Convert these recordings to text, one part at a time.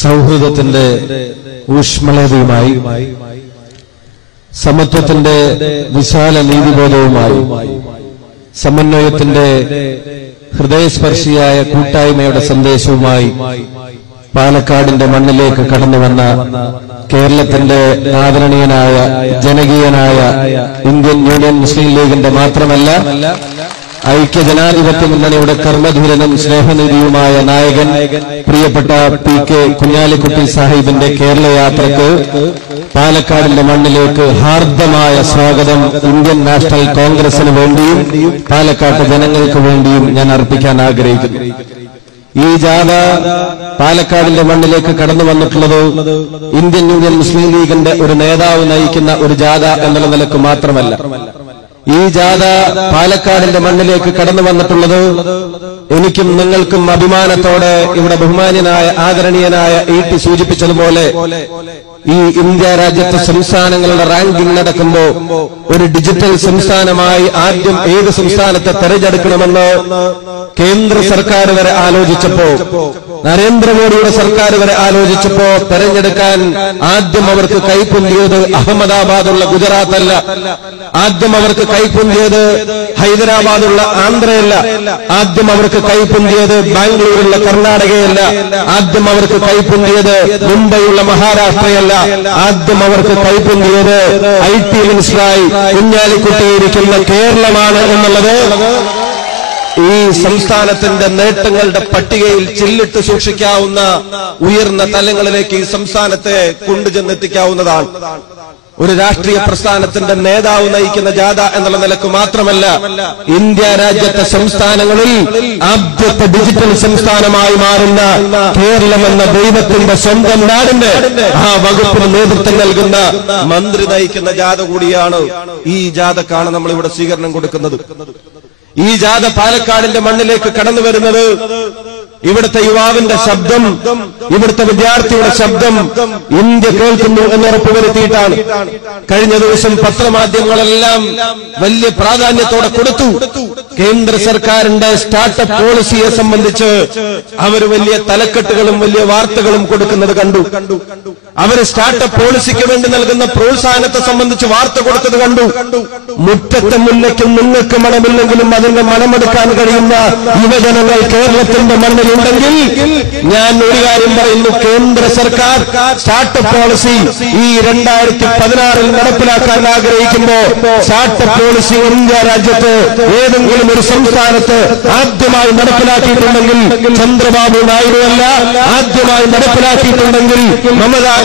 സൗഹൃദത്തിന്റെ ഊഷ്മളതയുമായി സമത്വത്തിന്റെ വിശാല നീതിബോധവുമായി സമന്വയത്തിന്റെ ഹൃദയസ്പർശിയായ കൂട്ടായ്മയുടെ സന്ദേശവുമായി പാലക്കാടിന്റെ മണ്ണിലേക്ക് കടന്നുവന്ന കേരളത്തിന്റെ ആദരണീയനായ ജനകീയനായ ഇന്ത്യൻ യൂണിയൻ മുസ്ലിം ലീഗിന്റെ മാത്രമല്ല ഐക്യജനാധിപത്യ മുന്നണിയുടെ കർമ്മധീരനും സ്നേഹനിധിയുമായ നായകൻ പ്രിയപ്പെട്ട PK കുഞ്ഞാലിക്കുട്ടി സാഹിബിന്റെ കേരള യാത്രക്ക് പാലക്കാടിന്റെ മണ്ണിലേക്ക് ഹാർദമായ സ്വാഗതം ഇന്ത്യൻ നാഷണൽ കോൺഗ്രസിന് വേണ്ടിയും പാലക്കാട്ട് ജനങ്ങൾക്ക് വേണ്ടിയും ഞാൻ അർപ്പിക്കാൻ ആഗ്രഹിക്കുന്നു. ഈ ജാഥ പാലക്കാടിന്റെ മണ്ണിലേക്ക് കടന്നു വന്നിട്ടുള്ളത് ഇന്ത്യൻ യൂണിയൻ മുസ്ലിം ലീഗിന്റെ ഒരു നേതാവ് നയിക്കുന്ന ഒരു ജാഥ എന്നുള്ള നിലക്ക് മാത്രമല്ല. ഈ ജാഥ പാലക്കാടിന്റെ മണ്ണിലേക്ക് കടന്നു വന്നിട്ടുള്ളത് എനിക്കും നിങ്ങൾക്കും അഭിമാനത്തോടെ ഇവിടെ ബഹുമാന്യനായ ആദരണീയനായ ET സൂചിപ്പിച്ചതുപോലെ ഈ ഇന്ത്യ രാജ്യത്തെ സംസ്ഥാനങ്ങളുടെ റാങ്കിംഗ് നടക്കുമ്പോൾ ഒരു ഡിജിറ്റൽ സംസ്ഥാനമായി ആദ്യം ഏത് സംസ്ഥാനത്തെ തെരഞ്ഞെടുക്കണമെന്ന് കേന്ദ്ര സർക്കാർ വരെ ആലോചിച്ചപ്പോ, നരേന്ദ്രമോദിയുടെ സർക്കാർ വരെ ആലോചിച്ചപ്പോ തെരഞ്ഞെടുക്കാൻ ആദ്യം അവർക്ക് കൈപ്പൊന്തിയത് അഹമ്മദാബാദുള്ള ഗുജറാത്ത് അല്ല, ആദ്യം അവർക്ക് കൈപ്പൊന്തിയത് ഹൈദരാബാദുള്ള ആന്ധ്രയല്ല, ആദ്യം അവർക്ക് കൈപ്പൊന്തിയത് ബാംഗ്ലൂരുള്ള കർണാടകയല്ല, ആദ്യം അവർക്ക് കൈപ്പൊന്തിയത് മുംബൈയുള്ള മഹാരാഷ്ട്രയല്ല, ആദ്യം അവർക്ക് കൈപ്പൊന്തിയത് IT മിനിസ്റ്ററായി കുഞ്ഞാലിക്കുട്ടിയിരിക്കുന്ന കേരളമാണ് എന്നുള്ളത് ഈ സംസ്ഥാനത്തിന്റെ നേട്ടങ്ങളുടെ പട്ടികയിൽ ചില്ലിട്ട് സൂക്ഷിക്കാവുന്ന ഉയർന്ന തലങ്ങളിലേക്ക് ഈ സംസ്ഥാനത്തെ കൊണ്ടുചെന്നെത്തിക്കാവുന്നതാണ്. ഒരു രാഷ്ട്രീയ പ്രസ്ഥാനത്തിന്റെ നേതാവ് നയിക്കുന്ന ജാഥ എന്നുള്ള നിലക്ക് മാത്രമല്ല, ഇന്ത്യ രാജ്യത്തെ സംസ്ഥാനങ്ങളിൽ ആദ്യത്തെ ഡിജിറ്റൽ സംസ്ഥാനമായി മാറുന്ന കേരളം എന്ന ദൈവത്തിന്റെ സ്വന്തം നാടിന്റെ ആ വകുപ്പിന് നേതൃത്വം നൽകുന്ന മന്ത്രി നയിക്കുന്ന ജാഥ കൂടിയാണ്. ഈ ജാഥക്കാണ് നമ്മൾ ഇവിടെ സ്വീകരണം കൊടുക്കുന്നത്. ഈ ജാഥ പാലക്കാടിന്റെ മണ്ണിലേക്ക് കടന്നു വരുന്നത് ഇവിടുത്തെ യുവാവിന്റെ ശബ്ദം, ഇവിടുത്തെ വിദ്യാർത്ഥിയുടെ ശബ്ദം ഇന്ത്യ കേൾക്കുന്നു എന്ന് ഉറപ്പുവരുത്തിയിട്ടാണ്. കഴിഞ്ഞ ദിവസം പത്രമാധ്യമങ്ങളെല്ലാം വലിയ പ്രാധാന്യത്തോടെ കൊടുത്തു. കേന്ദ്ര സർക്കാരിന്റെ സ്റ്റാർട്ടപ്പ് പോളിസിയെ സംബന്ധിച്ച് അവർ വലിയ തലക്കെട്ടുകളും വലിയ വാർത്തകളും കൊടുക്കുന്നത് കണ്ടു. അവർ സ്റ്റാർട്ടപ്പ് പോളിസിക്ക് വേണ്ടി നൽകുന്ന പ്രോത്സാഹനത്തെ സംബന്ധിച്ച് വാർത്ത കൊടുത്തത് കണ്ടു. മുറ്റത്തെ മുല്ലയ്ക്കും നിങ്ങൾക്ക് മണമില്ലെങ്കിലും അതിന്റെ മണമെടുക്കാൻ കഴിയുന്ന യുവജനങ്ങൾ കേരളത്തിന്റെ മണ്ണിൽ ഉണ്ടെങ്കിൽ ഞാൻ ഒരു കാര്യം പറയുന്നു, കേന്ദ്ര സർക്കാർ സ്റ്റാർട്ടപ്പ് പോളിസി ഈ 2016 നടപ്പിലാക്കാൻ ആഗ്രഹിക്കുമ്പോ സ്റ്റാർട്ടപ്പ് പോളിസി ഇന്ത്യ രാജ്യത്ത് ഏതെങ്കിലും ഒരു സംസ്ഥാനത്ത് ആദ്യമായി നടപ്പിലാക്കിയിട്ടുണ്ടെങ്കിൽ ചന്ദ്രബാബു നായിഡു അല്ല, ആദ്യമായി നടപ്പിലാക്കിയിട്ടുണ്ടെങ്കിൽ മമതാ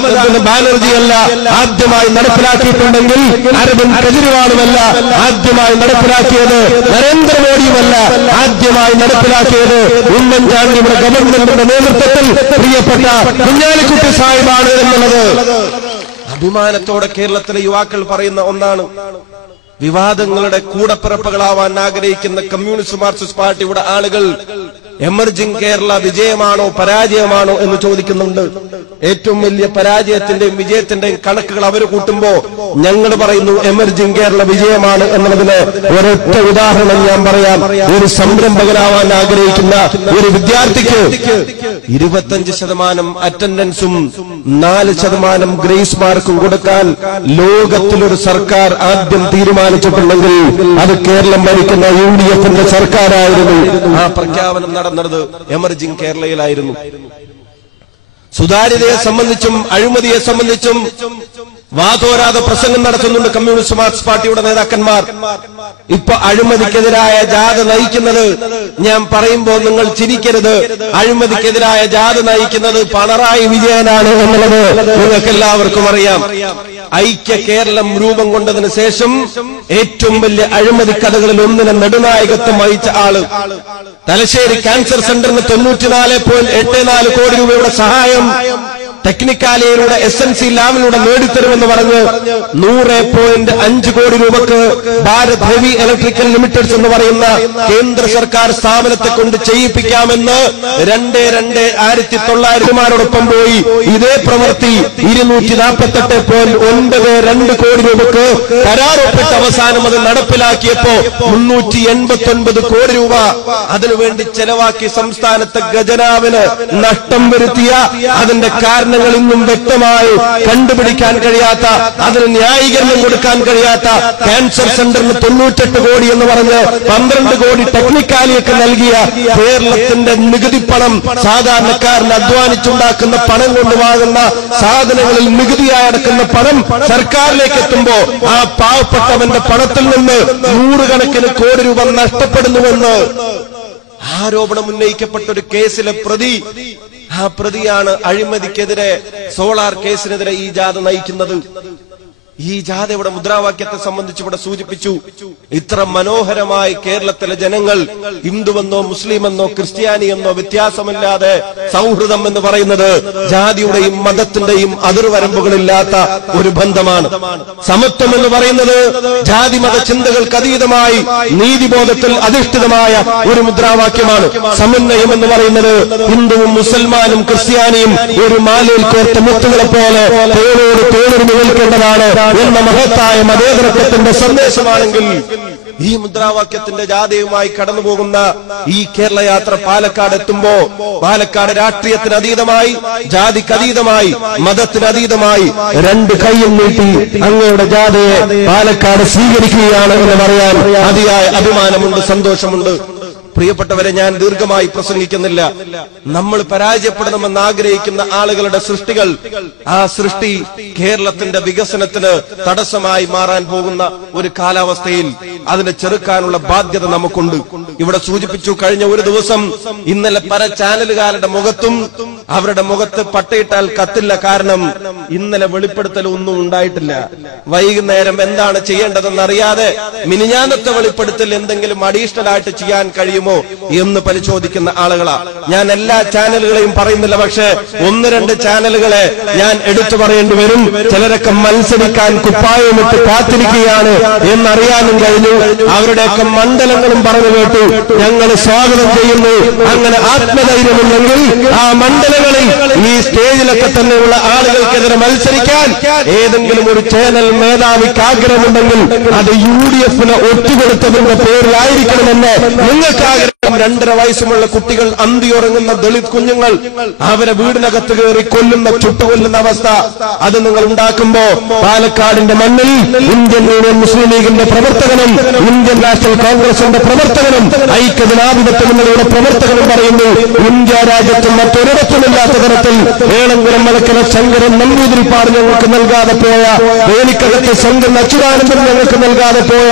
ബാനർജി അല്ല, ആദ്യമായി നടപ്പിലാക്കിയിട്ടുണ്ടെങ്കിൽ അരവിന്ദ് കെജ്രിവാളുമല്ല, ആദ്യമായി നടപ്പിലാക്കിയത് നരേന്ദ്രമോദിയുമല്ല, ആദ്യമായി നടപ്പിലാക്കിയത് ഉമ്മൻചാണ്ടിയുടെ ഗവൺമെന്റിന്റെ നേതൃത്വത്തിൽ പ്രിയപ്പെട്ട കുഞ്ഞാലിക്കുട്ടി സാഹിബാണ് എന്നുള്ളത് അഭിമാനത്തോടെ കേരളത്തിലെ യുവാക്കൾ പറയുന്ന ഒന്നാണ്. വിവാദങ്ങളുടെ കൂടപ്പിറപ്പുകളാവാൻ ആഗ്രഹിക്കുന്ന കമ്മ്യൂണിസ്റ്റ് മാർക്സിസ്റ്റ് പാർട്ടിയുടെ ആളുകൾ എമർജിംഗ് കേരള വിജയമാണോ പരാജയമാണോ എന്ന് ചോദിക്കുന്നുണ്ട്. ഏറ്റവും വലിയ പരാജയത്തിന്റെയും വിജയത്തിന്റെയും കണക്കുകൾ അവർ കൂട്ടുമ്പോ ഞങ്ങൾ പറയുന്നു എമർജിംഗ് കേരള വിജയമാണ് എന്നുള്ളതിന് ഒരൊറ്റ ഉദാഹരണം ഞാൻ പറയാം. ഒരു സംരംഭകനാവാൻ ആഗ്രഹിക്കുന്ന ഒരു വിദ്യാർത്ഥിക്ക് 25% അറ്റൻഡൻസും 4% ഗ്രേസ് മാർക്കും കൊടുക്കാൻ ലോകത്തിലൊരു സർക്കാർ ആദ്യം തീരുമാനിച്ചിട്ടുണ്ടെങ്കിൽ അത് കേരളം ഭരിക്കുന്ന UDFന്റെ സർക്കാരായിരുന്നു. ആ പ്രഖ്യാപനം നടന്നത് എമർജിംഗ് കേരളയിലായിരുന്നു. സുതാര്യതയെ സംബന്ധിച്ചും അഴിമതിയെ സംബന്ധിച്ചും വാതോരാതെ പ്രസംഗം നടത്തുന്നുണ്ട് കമ്മ്യൂണിസ്റ്റ് മാർക്സിസ്റ്റ് പാർട്ടിയുടെ നേതാക്കന്മാർ. ഇപ്പൊ അഴിമതിക്കെതിരായ ജാഥ നയിക്കുന്നത്, ഞാൻ പറയുമ്പോൾ നിങ്ങൾ ചിരിക്കരുത്, അഴിമതിക്കെതിരായ ജാഥ നയിക്കുന്നത് പിണറായി വിജയനാണ് എന്നുള്ളത് നിങ്ങൾക്ക് എല്ലാവർക്കും അറിയാം. ഐക്യ കേരളം രൂപം കൊണ്ടതിന് ശേഷം ഏറ്റവും വലിയ അഴിമതി കഥകളിൽ ഒന്നിനെ നെടുനായകത്വം വഹിച്ച ആള്, തലശ്ശേരി ക്യാൻസർ സെന്ററിന് 94.84 കോടി രൂപയുടെ സഹായം ടെക്നിക്കാലിയയിലൂടെ SNC ലാബിലൂടെ നേടിത്തരുമെന്ന് പറഞ്ഞ് 100.5 കോടി രൂപക്ക് ഭാരത് ഹെവി ഇലക്ട്രിക്കൽ ലിമിറ്റഡ്സ് എന്ന് പറയുന്ന കേന്ദ്ര സർക്കാർ സ്ഥാപനത്തെ കൊണ്ട് ചെയ്യിപ്പിക്കാമെന്ന് 2,900 പോയി ഇതേ പ്രവൃത്തി 248.92 കോടി രൂപക്ക് കരാറൊപ്പിട്ട് അവസാനം അത് നടപ്പിലാക്കിയപ്പോ 389 കോടി രൂപ അതിനുവേണ്ടി ചെലവാക്കി സംസ്ഥാനത്തെ ഖജനാവിന് നഷ്ടം വരുത്തിയ അതിന്റെ കാരണങ്ങൾ ഇന്നും വ്യക്തമായി കണ്ടുപിടിക്കാൻ കഴിയാത്ത, അതിന് ന്യായീകരണം കൊടുക്കാൻ കഴിയാത്ത ക്യാൻസർ സെന്ററിന് 98 കോടി എന്ന് പറഞ്ഞ് 12 കോടി ടെക്നിക്കാലിയൊക്കെ നൽകിയ കേരളത്തിന്റെ നികുതി പണം, സാധാരണക്കാരന് അധ്വാനിച്ചുണ്ടാക്കുന്ന പണം കൊണ്ട് വാങ്ങുന്ന സാധനങ്ങളിൽ നികുതിയായി അടക്കുന്ന പണം സർക്കാരിലേക്ക് എത്തുമ്പോ ആ പാവപ്പെട്ടവന്റെ പണത്തിൽ നിന്ന് 100 കണക്കിന് കോടി രൂപ നഷ്ടപ്പെടുന്നുവെന്ന് ആരോപണം ഉന്നയിക്കപ്പെട്ട ഒരു കേസിലെ പ്രതി, ആ പ്രതിയാണ് അഴിമതിക്കെതിരെ സോളാർ കേസിനെതിരെ ഈ ജാഥ നയിക്കുന്നത്. ഈ ജാഥയുടെ മുദ്രാവാക്യത്തെ സംബന്ധിച്ച് ഇവിടെ സൂചിപ്പിച്ചു. ഇത്ര മനോഹരമായി കേരളത്തിലെ ജനങ്ങൾ ഹിന്ദുവെന്നോ മുസ്ലിമെന്നോ ക്രിസ്ത്യാനിയെന്നോ വ്യത്യാസമില്ലാതെ സൗഹൃദം എന്ന് പറയുന്നത് ജാതിയുടെയും മതത്തിന്റെയും അതിർവരമ്പുകളില്ലാത്ത ഒരു ബന്ധമാണ്. സമത്വം എന്ന് പറയുന്നത് ജാതി മത ചിന്തകൾക്ക് അതീതമായി നീതിബോധത്തിൽ അധിഷ്ഠിതമായ ഒരു മുദ്രാവാക്യമാണ്. സമന്വയം എന്ന് പറയുന്നത് ഹിന്ദുവും മുസൽമാനും ക്രിസ്ത്യാനിയും ഒരു മാലയിൽ കോർത്ത മുത്തുകളെ പോലെ തോളോട് തോളിൽ നിൽക്കേണ്ടതാണ് എന്ന മഹത്തായ മതേതരത്വത്തിന്റെ സന്ദേശമാണെങ്കിൽ ഈ മുദ്രാവാക്യത്തിന്റെ ജാഥയുമായി കടന്നുപോകുന്ന ഈ കേരള യാത്ര പാലക്കാട് എത്തുമ്പോ പാലക്കാട് രാഷ്ട്രീയത്തിന് അതീതമായി, ജാതിക്ക് അതീതമായി, മതത്തിന് അതീതമായി 2 കൈയും നീട്ടി അങ്ങയുടെ ജാഥയെ പാലക്കാട് സ്വീകരിക്കുകയാണ് എന്ന് പറയാൻ അതിയായ അഭിമാനമുണ്ട്, സന്തോഷമുണ്ട്. പ്രിയപ്പെട്ടവരെ, ഞാൻ ദീർഘമായി പ്രസംഗിക്കുന്നില്ല. നമ്മൾ പരാജയപ്പെടണമെന്ന് ആഗ്രഹിക്കുന്ന ആളുകളുടെ സൃഷ്ടികൾ, ആ സൃഷ്ടി കേരളത്തിന്റെ വികസനത്തിന് തടസ്സമായി മാറാൻ പോകുന്ന ഒരു കാലാവസ്ഥയിൽ അതിനെ ചെറുക്കാനുള്ള ബാധ്യത നമുക്കുണ്ട്. ഇവിടെ സൂചിപ്പിച്ചു, കഴിഞ്ഞ ഒരു ദിവസം ഇന്നലെ പല ചാനലുകാരുടെ മുഖത്തും അവരുടെ മുഖത്ത് പട്ടയിട്ടാൽ കത്തില്ല. കാരണം ഇന്നലെ വെളിപ്പെടുത്തൽ ഒന്നും ഉണ്ടായിട്ടില്ല. വൈകുന്നേരം എന്താണ് ചെയ്യേണ്ടതെന്നറിയാതെ മിനിഞ്ഞാന്നത്തെ വെളിപ്പെടുത്തൽ എന്തെങ്കിലും അഡീഷണൽ ആയിട്ട് ചെയ്യാൻ കഴിയുമോ എന്ന് പരിശോധിക്കുന്ന ആളുകളാ. ഞാൻ എല്ലാ ചാനലുകളെയും പറയുന്നില്ല, പക്ഷേ 1-2 ചാനലുകളെ ഞാൻ എടുത്തു പറയേണ്ടി വരും. ചിലരൊക്കെ മത്സരിക്കാൻ കുപ്പായമിട്ട് കാത്തിരിക്കുകയാണ് എന്നറിയാനും കഴിഞ്ഞു. അവരുടെയൊക്കെ മണ്ഡലങ്ങളും പറഞ്ഞു കേട്ടു. ഞങ്ങൾ സ്വാഗതം ചെയ്യുന്നു. അങ്ങനെ ആത്മധൈര്യമുണ്ടെങ്കിൽ ആ മണ്ഡലങ്ങളിൽ ഈ സ്റ്റേജിലൊക്കെ തന്നെയുള്ള ആളുകൾക്കെതിരെ മത്സരിക്കാൻ ഏതെങ്കിലും ഒരു ചാനൽ മേധാവിക്ക് ആഗ്രഹമുണ്ടെങ്കിൽ അത് UDF-ന് ഒറ്റുകൊടുത്തതിന്റെ പേരിലായിരിക്കണമെന്ന് നിങ്ങൾക്ക് ആഗ്രഹം. 2.5 വയസ്സുമുള്ള കുട്ടികൾ, അന്തിയുറങ്ങുന്ന ദളിത് കുഞ്ഞുങ്ങൾ, അവരെ വീടിനകത്ത് കയറി കൊല്ലുന്ന, ചുട്ടുകൊല്ലുന്ന അവസ്ഥ അത് നിങ്ങൾ ഉണ്ടാക്കുമ്പോ പാലക്കാടിന്റെ മണ്ണിൽ ഇന്ത്യൻ യൂണിയൻ മുസ്ലിം ലീഗിന്റെ പ്രവർത്തകനും ഇന്ത്യൻ നാഷണൽ കോൺഗ്രസിന്റെ പ്രവർത്തകനും ഐക്യജനാധിപത്യ മുന്നണിയുടെ പ്രവർത്തകനും പറയുന്നു, ഇന്ത്യ രാജ്യത്തും മറ്റൊരിടത്തുമില്ലാത്ത തരത്തിൽ ഏളംകുളം മലക്കര ശങ്കരൻ നമ്പൂതിരിപ്പാട് ഞങ്ങൾക്ക് നൽകാതെ പോയ, വേലിക്കകത്ത് ശങ്കരൻ അച്യുതാനന്ദൻ ഞങ്ങൾക്ക് നൽകാതെ പോയ,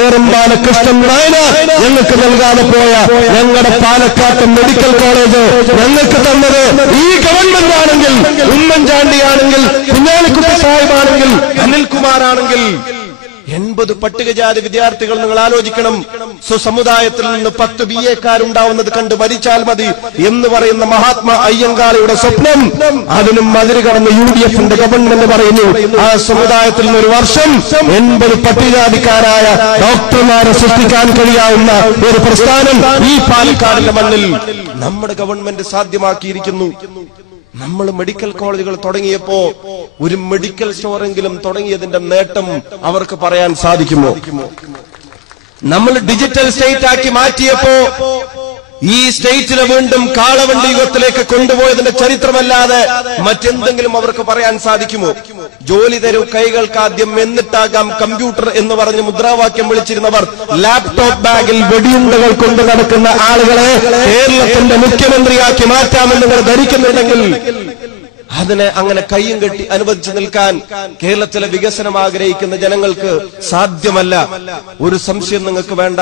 ഏറമ്പാല കൃഷ്ണൻ നായന ഞങ്ങൾക്ക് നൽകാതെ പോയ ഞങ്ങളുടെ പാലക്കാട്ട് മെഡിക്കൽ കോളേജ് ഞങ്ങൾക്ക് തന്നത് ഈ ഗവൺമെന്റ് ആണെങ്കിൽ, ഉമ്മൻചാണ്ടിയാണെങ്കിൽ, കുഞ്ഞാലിക്കുട്ടി സാഹിബാണെങ്കിൽ, അനിൽകുമാറാണെങ്കിൽ 80 പട്ടികജാതി വിദ്യാർത്ഥികൾ നിങ്ങൾ ആലോചിക്കണം. സ്വസമുദായത്തിൽ നിന്ന് 10 BA-ക്കാരുണ്ടാവുന്നത് കണ്ട് മരിച്ചാൽ മതി എന്ന് പറയുന്ന മഹാത്മാ അയ്യങ്കാളിയുടെ സ്വപ്നം, അതിനും മതിരി കടന്ന് UDF-ന്റെ ഗവൺമെന്റ് പറയുന്നു ആ സമുദായത്തിൽ നിന്ന് ഒരു വർഷം 80 പട്ടികജാതിക്കാരായ ഡോക്ടർമാരെ സൃഷ്ടിക്കാൻ കഴിയാവുന്ന ഒരു പ്രസ്ഥാനം ഈ പാലക്കാടിന്റെ മണ്ണിൽ നമ്മുടെ ഗവൺമെന്റ് സാധ്യമാക്കിയിരിക്കുന്നു. നമ്മൾ മെഡിക്കൽ കോളേജുകൾ തുടങ്ങിയപ്പോ ഒരു മെഡിക്കൽ സ്റ്റോറെങ്കിലും തുടങ്ങിയതിന്റെ നേട്ടം അവർക്ക് പറയാൻ സാധിക്കുമോ? നമ്മൾ ഡിജിറ്റൽ സ്റ്റേറ്റ് ആക്കി മാറ്റിയപ്പോ ഈ സ്റ്റേറ്റിനെ വീണ്ടും കാളവണ്ടി യുഗത്തിലേക്ക് കൊണ്ടുപോയതിന്റെ ചരിത്രമല്ലാതെ മറ്റെന്തെങ്കിലും അവർക്ക് പറയാൻ സാധിക്കുമോ? ജോലി തരൂ കൈകൾക്ക് ആദ്യം, എന്നിട്ടാകാം കമ്പ്യൂട്ടർ എന്ന് പറഞ്ഞ് മുദ്രാവാക്യം വിളിച്ചിരുന്നവർ ലാപ്ടോപ്പ് ബാഗിൽ വെടിയുണ്ടകൾ കൊണ്ട് നടക്കുന്ന ആളുകളെ കേരളത്തിന്റെ മുഖ്യമന്ത്രിയാക്കി മാറ്റാമെന്ന് നിങ്ങൾ ധരിക്കുന്നുണ്ടെങ്കിൽ അതിനെ അങ്ങനെ കയ്യും കെട്ടി അനുവദിച്ചു നിൽക്കാൻ കേരളത്തിലെ വികസനം ആഗ്രഹിക്കുന്ന ജനങ്ങൾക്ക് സാധ്യമല്ല. ഒരു സംശയം നിങ്ങൾക്ക് വേണ്ട.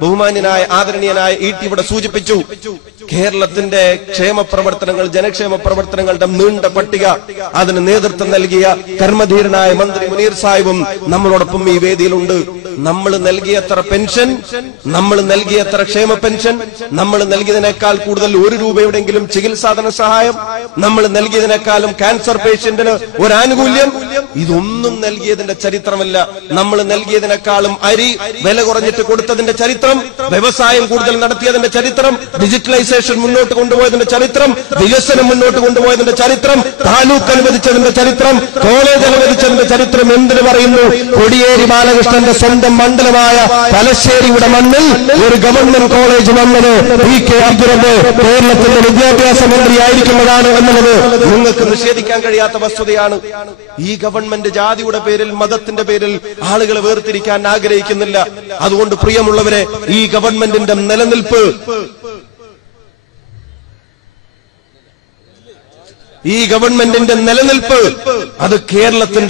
ബഹുമാന്യനായ ആദരണീയനായ E.T. ഇവിടെ സൂചിപ്പിച്ചു, കേരളത്തിന്റെ ക്ഷേമ പ്രവർത്തനങ്ങൾ, ജനക്ഷേമ പ്രവർത്തനങ്ങളുടെ നീണ്ട പട്ടിക അതിന് നേതൃത്വം നൽകിയ കർമ്മധീരനായ മന്ത്രി മുനീർ സാഹിബും നമ്മളോടൊപ്പം ഈ വേദിയിലുണ്ട്. നമ്മൾ നൽകിയത്ര പെൻഷൻ, നമ്മൾ നൽകിയത്ര ക്ഷേമ പെൻഷൻ, നമ്മൾ നൽകിയതിനേക്കാൾ കൂടുതൽ 1 രൂപയുടെങ്കിലും ചികിത്സാ ധനസഹായം, നമ്മൾ നൽകിയതിനേക്കാളും ക്യാൻസർ പേഷ്യന്റിന് ഒരു ആനുകൂല്യം, ഇതൊന്നും നൽകിയതിന്റെ ചരിത്രമല്ല. നമ്മൾ നൽകിയതിനേക്കാളും അരി വില കുറഞ്ഞിട്ട് കൊടുത്തതിന്റെ ചരിത്രം, വ്യവസായം കൂടുതൽ നടത്തിയതിന്റെ ചരിത്രം, ഡിജിറ്റലൈസേഷൻ മുന്നോട്ട് കൊണ്ടുപോയതിന്റെ ചരിത്രം, വികസനം മുന്നോട്ട് കൊണ്ടുപോയതിന്റെ ചരിത്രം, താലൂക്ക് അനുവദിച്ചതിന്റെ ചരിത്രം, കോളേജ് അനുവദിച്ചതിന്റെ ചരിത്രം. എന്തിനു പറയുന്നു? കോടിയേരി ബാലകൃഷ്ണന്റെ സ്വന്തം മണ്ഡലമായ തലശ്ശേരിയുടെ മണ്ണിൽ ഒരു ഗവൺമെന്റ് കോളേജ് വന്നത് PK അബ്ദുറബ്ബ് കേരളത്തിന്റെ വിദ്യാഭ്യാസ മന്ത്രിയായിരിക്കുന്നതാണ് എന്നുള്ളത് നിങ്ങൾക്ക് നിഷേധിക്കാൻ കഴിയാത്ത വസ്തുതയാണ്. ഈ ഗവൺമെന്റ് ജാതിയുടെ പേരിൽ, മതത്തിന്റെ പേരിൽ ആളുകളെ വേർതിരിക്കാൻ ആഗ്രഹിക്കുന്നില്ല. അതുകൊണ്ട് പ്രിയമുള്ളവരെ, ഈ ഗവൺമെന്റിന്റെ നിലനിൽപ്പ് അത് കേരളത്തിന്റെ